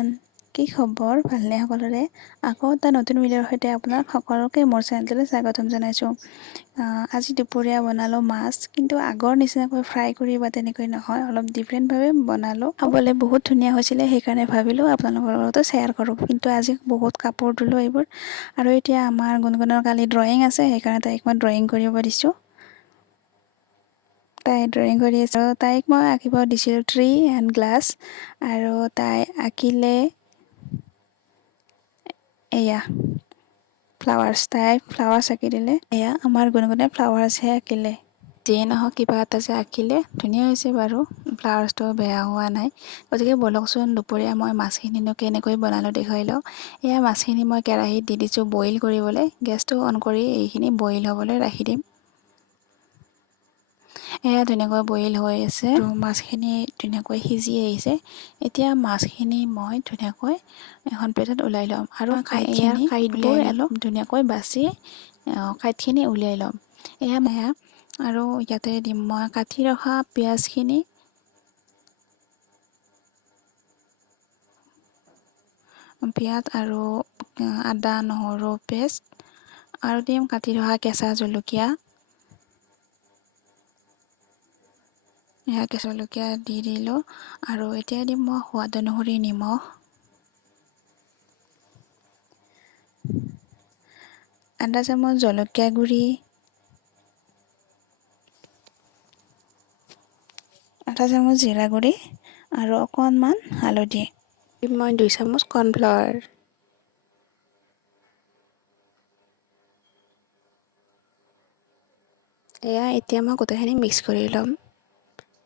Everyone, কি খবৰ? ভালনে সকলোৰে? আকৌ এটা নতুন ভিডিঅ'ৰ সৈতে আপোনাক সকলোকে মোৰ চেনেললৈ স্বাগতম জনাইছোঁ। আজি দুপৰীয়া বনালোঁ মাছ, কিন্তু আগৰ নিচিনাকৈ ফ্ৰাই কৰি বা তেনেকৈ নহয়, অলপ ডিফাৰেণ্টভাৱে বনালোঁ। খাবলৈ বহুত ধুনীয়া হৈছিলে, সেইকাৰণে ভাবিলোঁ আপোনালোকৰ লগতো শ্বেয়াৰ কৰোঁ। কিন্তু আজি বহুত কাপোৰ ধুলোঁ এইবোৰ, আৰু এতিয়া আমাৰ গুণগুণৰ কালি ড্ৰয়িং আছে, সেইকাৰণে তাইক মই ড্ৰয়িং কৰিব দিছোঁ। তাই ড্ৰয়িং কৰি আছে, তাইক মই আঁকিব দিছিলোঁ ট্ৰী এণ্ড গ্লাছ, আৰু তাই আঁকিলে এয়া তাই ফ্লাৱাৰ্ছ আঁকি দিলে। এয়া আমাৰ গুণগুণে ফ্লাৱাৰ্ছহে আঁকিলে। যিয়ে নহওক কিবা এটা যে আঁকিলে, ধুনীয়া হৈছে বাৰু, ফ্লাৱাৰ্ছটো বেয়া হোৱা নাই। গতিকে বলকচোন দুপৰীয়া মই মাছখিনিনো কেনেকৈ বনালোঁ দেখুৱাই লওঁ। এয়া মাছখিনি মই কেৰাহীত দি দিছোঁ বইল কৰিবলৈ। গেছটো অন কৰি এইখিনি বইল হ'বলৈ ৰাখি দিম। এয়া ধুনীয়াকৈ বইল হৈ আছে আৰু মাছখিনি ধুনীয়াকৈ সিজি আহিছে। এতিয়া মাছখিনি মই ধুনীয়াকৈ এখন প্লেটত ওলাই ল'ম, আৰু কাঁইটবোৰ ধুনীয়াকৈ বাছি কাঁইটখিনি উলিয়াই ল'ম। এয়া আৰু ইয়াতে দিম মই কাটি ৰখা পিঁয়াজখিনি, পিঁয়াজ আৰু আদা নহৰু পেষ্ট, আৰু দিম কাটি ৰখা কেঁচা জলকীয়া। কেঁচা জলকীয়া দি দিলোঁ, আৰু এতিয়া দিম মই সোৱাদ অনুসৰি নিমখ, আধা চামুচ জলকীয়া গুড়ি, আধা চামুচ জিৰা গুড়ি, আৰু অকণমান হালধি। মই 2 চামুচ কৰ্ণফ্লাৱাৰ। এয়া এতিয়া মই গোটেইখিনি মিক্স কৰি ল'ম।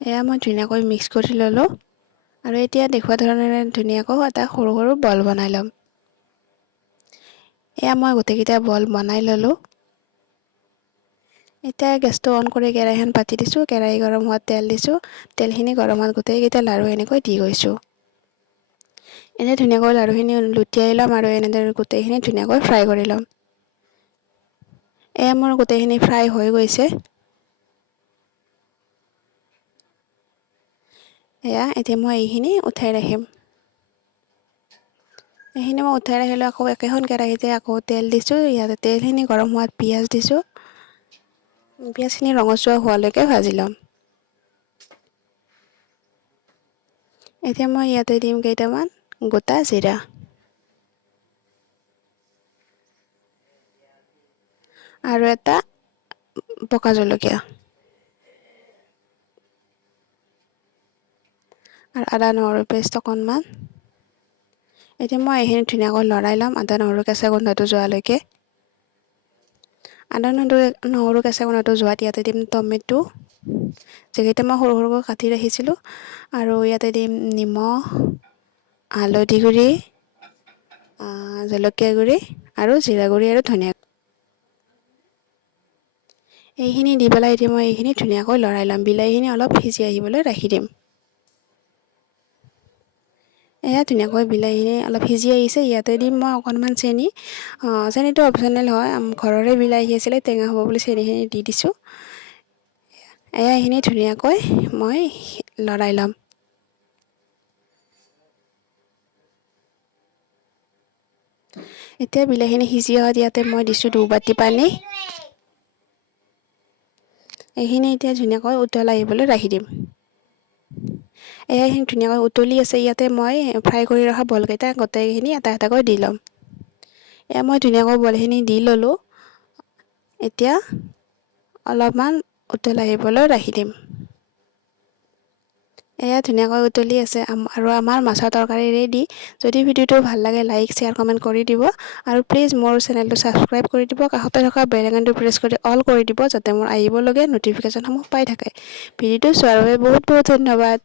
এয়া মই ধুনীয়াকৈ মিক্স কৰি ল'লোঁ, আৰু এতিয়া দেখুওৱা ধৰণেৰে ধুনীয়াকৈ এটা সৰু সৰু বল বনাই ল'ম। এয়া মই গোটেইকেইটা বল বনাই ল'লোঁ। এতিয়া গেছটো অন কৰি কেৰাহীখন পাতি দিছোঁ। কেৰাহী গৰম হোৱাত তেল দিছোঁ। তেলখিনি গৰম হোৱাত গোটেইকেইটা লাড়ু এনেকৈ দি গৈছোঁ। এনে ধুনীয়াকৈ লাড়ুখিনি লুটিয়াই ল'ম, আৰু এনেদৰে গোটেইখিনি ধুনীয়াকৈ ফ্ৰাই কৰি ল'ম। এয়া মোৰ গোটেইখিনি ফ্ৰাই হৈ গৈছে। এয়া এতিয়া মই এইখিনি উঠাই ৰাখিম। এইখিনি মই উঠাই ৰাখিলোঁ। আকৌ একেখন কেৰাহীতে আকৌ তেল দিছোঁ। ইয়াতে তেলখিনি গৰম হোৱাত পিঁয়াজ দিছোঁ। পিঁয়াজখিনি ৰঙচুৱা হোৱালৈকে ভাজি ল'ম। এতিয়া মই ইয়াতে দিম কেইটামান গোটা জিৰা, আৰু এটা পকা জলকীয়া, আৰু আদা নহৰু পেষ্ট অকণমান। এতিয়া মই এইখিনি ধুনীয়াকৈ লৰাই ল'ম আদা নহৰু কেঁচা গোন্ধটো যোৱালৈকে। আদা নহৰু কেঁচা গোন্ধটো যোৱাত ইয়াতে দিম টমেটো, যিকেইটা মই সৰু সৰুকৈ কাটি ৰাখিছিলোঁ, আৰু ইয়াতে দিম নিমখ, হালধি গুড়ি, জলকীয়া গুড়ি, আৰু জিৰা গুড়ি, আৰু ধনিয়া। এইখিনি দি পেলাই এতিয়া মই এইখিনি ধুনীয়াকৈ লৰাই ল'ম। বিলাহীখিনি অলপ সিজি আহিবলৈ ৰাখি দিম। এয়া ধুনীয়াকৈ বিলাহীখিনি অলপ সিজি আহিছে। ইয়াতে দিম মই অকণমান চেনি। চেনিটো অপশ্যনেল হয়, ঘৰৰে বিলাহী আছিলে, টেঙা হ'ব বুলি চেনিখিনি দি দিছোঁ। এয়া এইখিনি ধুনীয়াকৈ মই লৰাই ল'ম। এতিয়া বিলাহীখিনি সিজি অহাত ইয়াতে মই দিছোঁ 2 বাটি পানী। এইখিনি এতিয়া ধুনীয়াকৈ উতল আহিবলৈ ৰাখি দিম। এইখিনি ধুনীয়াকৈ উতলি আছে। ইয়াতে মই ফ্ৰাই কৰি ৰখা বলকেইটা গোটেইখিনি এটা এটাকৈ দি ল'ম। এয়া মই ধুনীয়াকৈ বলখিনি দি ল'লোঁ। এতিয়া অলপমান উতল আহিবলৈ ৰাখি দিম। এয়া ধুনীয়াকৈ উতলি আছে, আৰু আমাৰ মাছৰ তৰকাৰী ৰেডি। যদি ভিডিঅ'টো ভাল লাগে লাইক, শ্বেয়াৰ, কমেণ্ট কৰি দিব, আৰু প্লিজ মোৰ চেনেলটো ছাবস্ক্ৰাইব কৰি দিব। কাষতে থকা বেল আইকনটো প্ৰেছ কৰি অল কৰি দিব, যাতে মোৰ আহিবলগীয়া ন'টিফিকেশ্যনসমূহ পাই থাকে। ভিডিঅ'টো চোৱাৰ বাবে বহুত বহুত ধন্যবাদ।